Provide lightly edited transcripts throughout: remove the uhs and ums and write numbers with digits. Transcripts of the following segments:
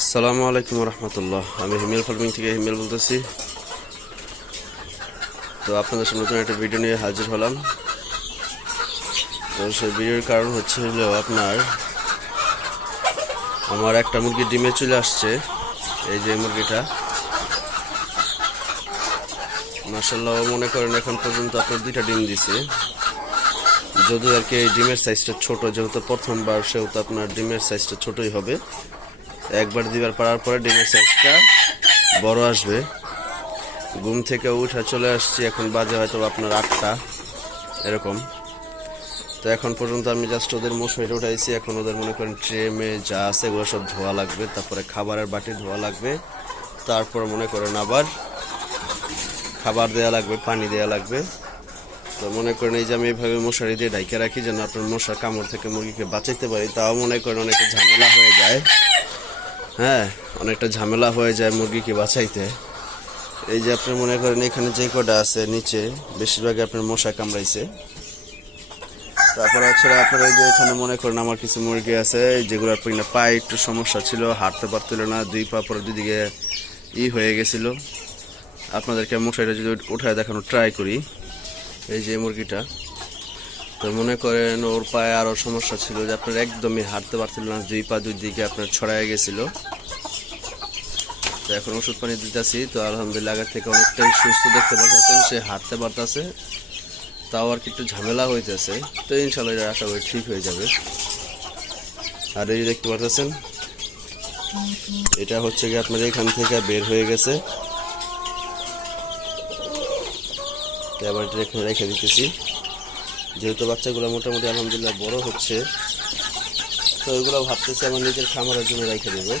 আসসালামু আলাইকুম রহমতুল্লাহ। আমি হিমেল ফার্মিং থেকে হিমেল বলতেছি। তো আপনাদের সামনে নতুন একটা ভিডিও নিয়ে হাজির হলাম। তো সেই ভিডিওর কারণ হচ্ছে আমার একটা মুরগি ডিমে চলে আসছে। এই যে মুরগিটা মাশাআল্লাহ, মনে করেন এখন পর্যন্ত আপনার 2টা ডিম দিছে। যদিও আর কি এই ডিমের সাইজটা ছোট, যেহেতু প্রথমবার সেহেতু আপনার ডিমের সাইজটা ছোটই হবে। একবার দিবার পারার পরে ডিমের সাইজটা বড় আসবে। ঘুম থেকে উঠে চলে আসছি, এখন বাজে হয়তো আপনার 8টা এরকম। তো এখন পর্যন্ত আমি জাস্ট ওদের মশারিটা উঠাইছি। এখন ওদের মনে করেন ট্রেমে যা আছে এগুলো সব ধোয়া লাগবে, তারপরে খাবারের বাটি ধোয়া লাগবে, তারপর মনে করেন আবার খাবার দেওয়া লাগবে, পানি দেওয়া লাগবে। তো মনে করেন এই যে আমি এইভাবে মশারি দিয়ে ঢাইকে রাখি যেন আপনার মশার কামড় থেকে মুরগিকে বাঁচাইতে পারি। তাও মনে করেন অনেকটা ঝামেলা হয়ে যায়। হ্যাঁ, অনেকটা ঝামেলা হয়ে যায় মুরগিকে বাঁচাইতে। এই যে আপনার মনে করেন এখানে যে কটা আছে নিচে, বেশিরভাগই আপনার মশা কামড়াইছে। তারপর হচ্ছে আপনার এই যে এখানে মনে করেন আমার কিছু মুরগি আছে যেগুলোর পায়ে একটু সমস্যা ছিল, হাঁটতে পারছিল না, 2 পা পরে 2 দিকে হয়ে গেছিল। আপনাদেরকে মশারিটা যদি উঠায় দেখানো ট্রাই করি। এই যে মুরগিটা, তো মনে করেন ওর পায়ে আরও সমস্যা ছিল যে আপনার একদমই হাঁটতে পারছিল না, 2 পা 2 দিকে আপনার ছড়ায় গেছিল। তো এখন ওষুধ পানি দিতেছি। তো আলহামদুলিল্লাহ আগের থেকে অনেকটাই সুস্থ দেখতে পাচ্ছেন, সে হাঁটতে পারতেছে। তাও আর কি একটু ঝামেলা হইতেছে। তো ইনশাল্লাহ আশা করি ঠিক হয়ে যাবে। আর এই দেখতে পাচ্ছেন এটা হচ্ছে কি আপনার এখান থেকে বের হয়ে গেছে। আবার এখানে রেখে দিতেছি, যেহেতু বাচ্চাগুলো মোটামুটি আলহামদুলিল্লাহ বড় হচ্ছে। তো এগুলো ভাবতেছি আমার নিজের খামারের জন্য রেখে দেবো।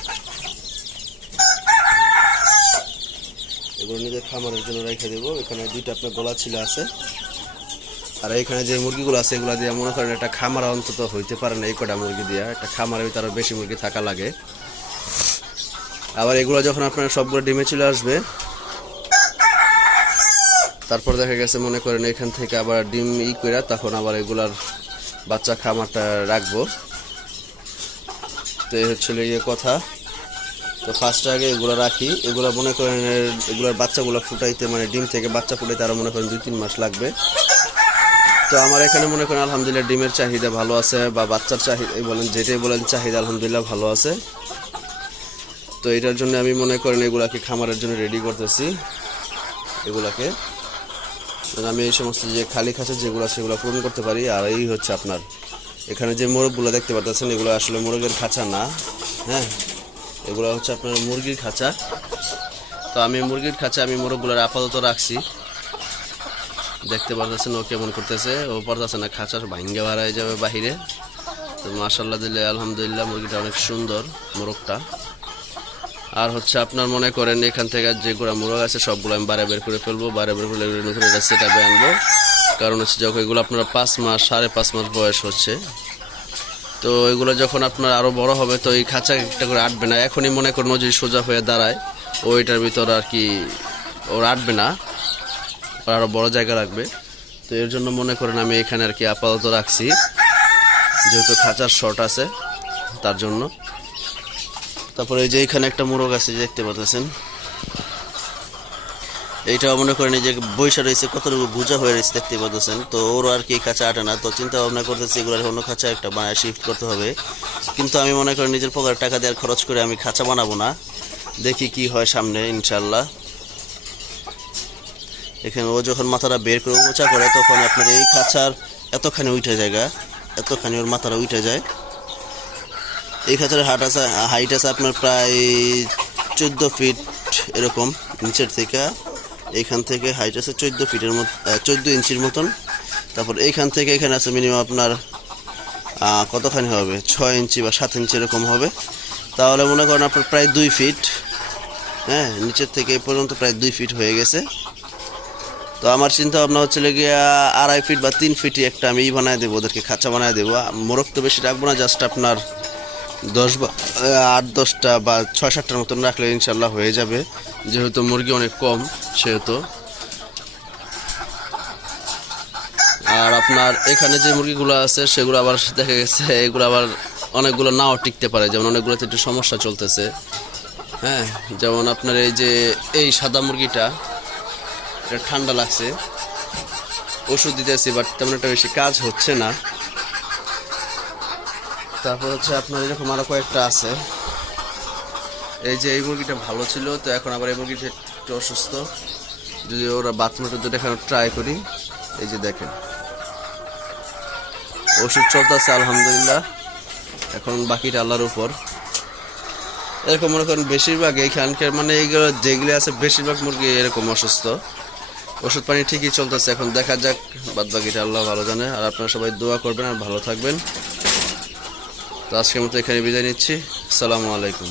এগুলো নিজের খামারের জন্য রেখে দেবো। এখানে 2টা আপনার গলা ছিল আছে। আর এখানে যে মুরগিগুলো আছে এগুলো দিয়ে মনে করেন একটা খামার অন্তত হইতে পারে না। এই কটা মুরগি দিয়ে একটা খামারের ভিতরে আরও বেশি মুরগি থাকা লাগে। আবার এগুলো যখন আপনার সবগুলো ডিমে চলে আসবে, তারপর দেখা গেছে মনে করেন এখান থেকে আবার ডিম করে তখন আবার এগুলার বাচ্চা খামারটা রাখবো। তো এই হচ্ছে কথা। তো ফার্স্ট আগে এগুলো রাখি। এগুলো মনে করেন এগুলোর বাচ্চাগুলো ফুটাইতে, মানে ডিম থেকে বাচ্চা ফুটাইতে আরও মনে করেন 2-3 মাস লাগবে। তো আমার এখানে মনে করেন আলহামদুলিল্লাহ ডিমের চাহিদা ভালো আছে, বা বাচ্চার চাহিদা বলেন, যেটাই বলেন চাহিদা আলহামদুলিল্লাহ ভালো আছে। তো এটার জন্য আমি মনে করেন এগুলাকে খামারের জন্য রেডি করতেছি। এগুলাকে আমি এই সমস্ত যে খালি খাঁচা যেগুলো সেগুলো পূরণ করতে পারি। আর এই হচ্ছে আপনার এখানে যে মোরগগুলো দেখতে পাচ্ছেন এগুলো আসলে মোরগের খাঁচা না। হ্যাঁ, এগুলো হচ্ছে আপনার মুরগির খাঁচা। তো আমি মুরগির খাঁচা আমি মোরগগুলোর আপাতত রাখছি। দেখতে পারতেছেন ও কেমন করতেছে, ও পারতেছে না, খাঁচার ভাঙ্গে বাড়ায় যাবে বাহিরে। তো মাশাআল্লাহ দিলে আলহামদুলিল্লাহ মুরগিটা অনেক সুন্দর মোরগটা। আর হচ্ছে আপনার মনে করেন এখান থেকে যেগুলো মোরগ আছে সবগুলো আমি বাইরে বের করে ফেলবো। বাইরে বের করে নতুন একটা সেট আপে আনবো। কারণ হচ্ছে যখন এগুলো আপনারা 5 মাস 5.5 মাস বয়স হচ্ছে, তো এগুলো যখন আপনার আরও বড় হবে তো এই খাঁচা একটা করে আটবে না। এখনই মনে করেন ও যদি সোজা হয়ে দাঁড়ায় ওইটার ভিতর আর কি ওর আটবে না, আরও বড় জায়গা লাগবে। তো এর জন্য মনে করেন আমি এখানে আর কি আপাতত রাখছি, যেহেতু খাঁচার শর্ট আছে তার জন্য। তারপরে এই যে এখানে একটা মোরগ আছে দেখতে পাচ্ছেন, এইটা মনে করেন এই যে বৈশা রয়েছে, কতটুকু বোঝা হয়ে রয়েছে দেখতে পাচ্ছেন। তো ওর আর কি খাঁচা আটে না। তো চিন্তা ভাবনা করতেছি এগুলোর অন্য খাঁচা একটা বানায় শিফট করতে হবে। কিন্তু আমি মনে করি নিজের পকেটের টাকা দেওয়ার খরচ করে আমি খাঁচা বানাবো না, দেখি কি হয় সামনে ইনশাল্লাহ। এখানে ও যখন মাথাটা বের করে উঁচা করে তখন আপনার এই খাঁচার এতখানি উঠে জায়গা, এতখানি ওর মাথাটা উঠে যায়। এই খাঁচার হাইট আছে আপনার প্রায় 14 ফিট এরকম নিচের থেকে। এইখান থেকে হাইট আছে 14 ফিটের মতো, 14 ইঞ্চির মতন। তারপর এইখান থেকে এখানে আছে মিনিমাম আপনার কতখানি হবে, 6 ইঞ্চি বা 7 ইঞ্চি এরকম হবে। তাহলে মনে করেন আপনার প্রায় 2 ফিট। হ্যাঁ, নিচের থেকে এই পর্যন্ত প্রায় 2 ফিট হয়ে গেছে। তো আমার চিন্তা ভাবনা হচ্ছে গিয়ে 2.5 ফিট বা 3 ফিটই একটা আমি বানায় দেবো, ওদেরকে খাঁচা বানায় দেবো। মোরগ তো বেশি রাখবো না, জাস্ট আপনার 8-10টা বা 6-7টার মতন রাখলে ইনশাল্লাহ হয়ে যাবে, যেহেতু মুরগি অনেক কম সেহেতু। আর আপনার এখানে যে মুরগিগুলো আছে সেগুলো আবার দেখা গেছে এগুলো আবার অনেকগুলো নাও টিকতে পারে, যেমন অনেকগুলোতে একটু সমস্যা চলতেছে। হ্যাঁ, যেমন আপনার এই যে এই সাদা মুরগিটা, এটা ঠান্ডা লাগছে, ওষুধ দিতেছি বাট তেমন একটা বেশি কাজ হচ্ছে না। তারপর হচ্ছে আপনার এরকম আরো কয়েকটা আছে। এই যে এই মুরগিটা ভালো ছিল, তো এখন আবার এই মুরগিটা একটু অসুস্থ। যদি ওরা বাথরুমটা দুটো এখানে ট্রাই করি, এই যে দেখেন ওষুধ চলতেছে আলহামদুলিল্লাহ। এখন বাকিটা আল্লাহর উপর। এরকম মনে করেন বেশিরভাগ এইখানকার মানে এইগুলো যেগুলো আছে বেশিরভাগ মুরগি এরকম অসুস্থ। ওষুধ পানি ঠিকই চলতেছে, এখন দেখা যাক বাদ বাকিটা আল্লাহ ভালো জানে। আর আপনারা সবাই দোয়া করবেন আর ভালো থাকবেন। তো আজকের মতো এখানে বিদায় নিচ্ছি। আসসালামু আলাইকুম।